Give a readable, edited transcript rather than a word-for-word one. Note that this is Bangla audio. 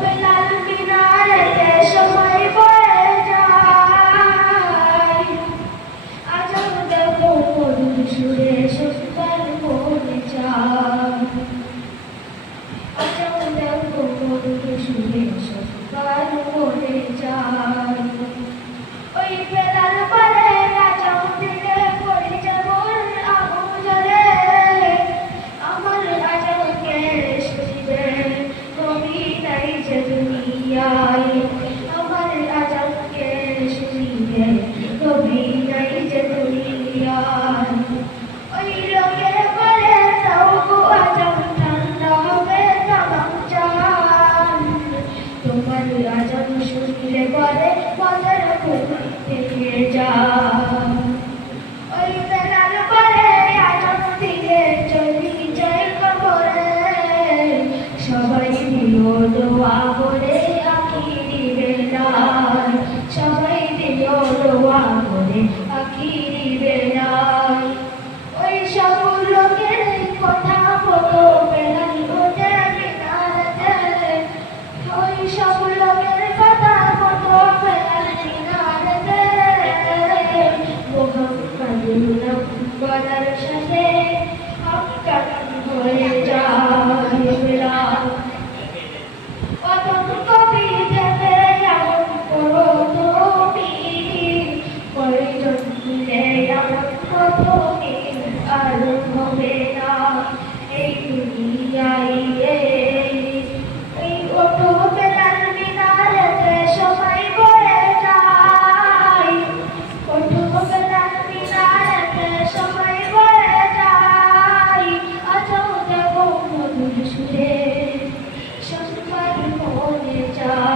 বেলাল মিনারেতে সময় বয়ে যায় আজান দেব মধুর সুরে সুন্দর মনে যায় আজান দেব মধুর সুরে সুন্দর মনে যায় ওই বেলাল বলে আজান দিলে পড়ে যাব আবু জলে আমার আজানকে শুনিবে কবি নাই যে দুনিয়ায় আমার আজানকে শুনিবে কবি নাই যে দুনিয়ায় ওই লোকে বলে যাও গো আজান ঠান্ডা হবে তামাম জান তোমার আজান শুনলে পরে মজার ঘুম থেকে যায় ওই বেলাল বলে আজান দিলে চলি যায় কবরে সবাই দিও দোয়া করে আখিরি বেলায় সবাই দিও দোয়া করে আখিরি বেলায় ওই সব লোকের কথা মতো বেলাল ওঠে মিনারেতে ওই সব লোকের কথা মতো বেলাল মিনারেতে মোহাম্মদুর গলার সাথে আকাশ হয়ে যায় বেলাল অতন কবি দেবে এমন করো তুমি প্রয়োজন দিলে এমন তুমি আর হবে না এই দুনিয়ায় এই ওঠো বেলাল মিনারেতে সবাই বয়ে যায় ওঠো বেলাল মিনারেতে সবাই বয়ে যায় আজান দেব মধুর সুরে সবার মনে যায়